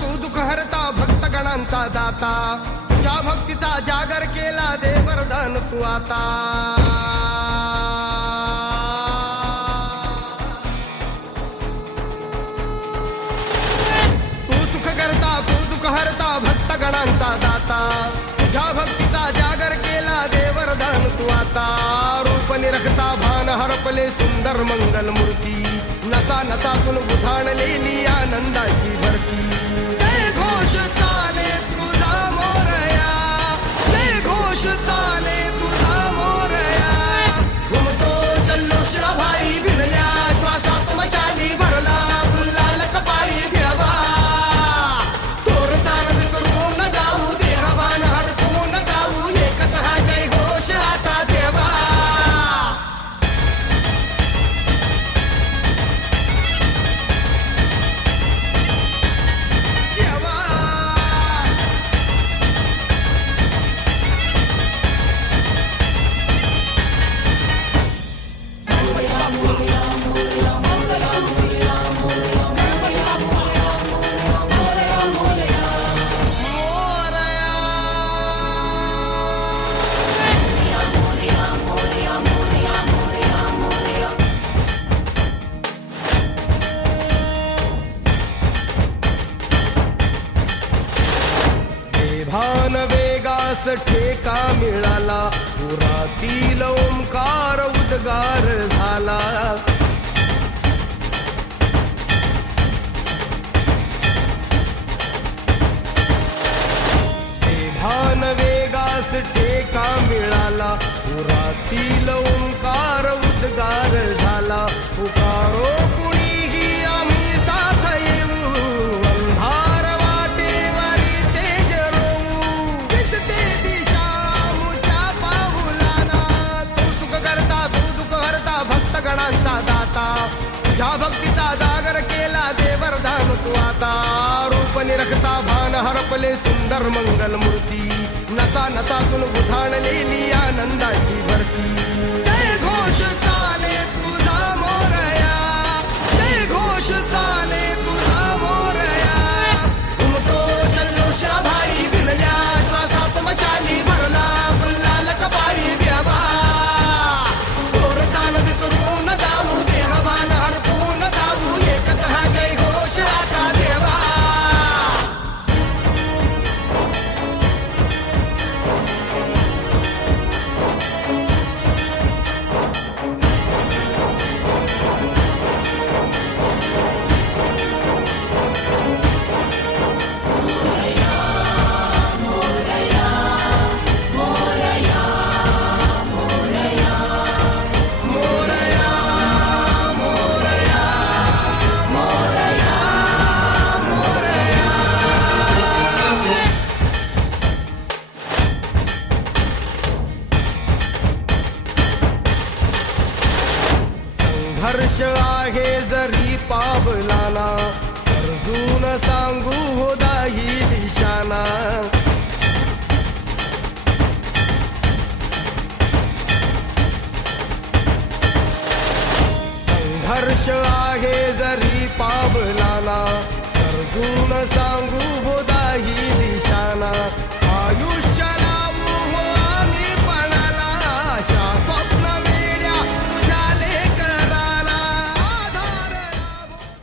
तू दुःख हरता भक्तगणांचा दाता तुझ्या भक्तीचा जागर केला दे वरदान तू आता तू सुख करता तू दुःख हरता भक्तगणांचा दाता तुझ्या भक्तीचा जागर केला दे वरदान तू आता रूप निरखता भान हरपले सुंदर मंगल मूर्ती नसा नसातून उधाणलेली आनंदाची भरती जय घोष चाले तुझा मोरया जय घोष चाले तुझा मोरया घुमतो जल्लोष भाई भिडल्या श्वासात मशाली भरला गुलाल कपाळी देवा तोर सार विसरून जाऊ देहवान हरपून जाऊ एकच हा जय घोष आता देवा भान वेगास ठेका मिळाला पुरातील ओंकार उद्गार झाला भान वेगास ठेका मिळाला पुरातील ओंकार उद्गार झाला पुकारो कुणीही आम्ही साथ येऊ अंधार वाटेवरी तेज रोवू दिसते दिशा मुच्या पाऊलाना तू सुख करता तू दुःख हरता भक्तगणांचा दाता तुझ्या भक्तीचा जागर केला दे वरदान तू आता रूप निरखता भान हरपले सुंदर मंगल मूर्ती नसा नसातून उधाणलेली आनंदाची भरती जय घोष चाले तुझा मोरया जय घोष चाले तुझा मोरया घुमतो जल्लोष भाई भिडल्या श्वासात मशाली भरला गुलाल कपाळी देवा थोरसान विसरून जाऊ देहवान हरपून जाऊ एकच हा जय घोष आता देवा हर्ष आहे जरी पावलाना अर्जुन सांगू हो दाही दिशाना संघर्ष आहे जरी पावला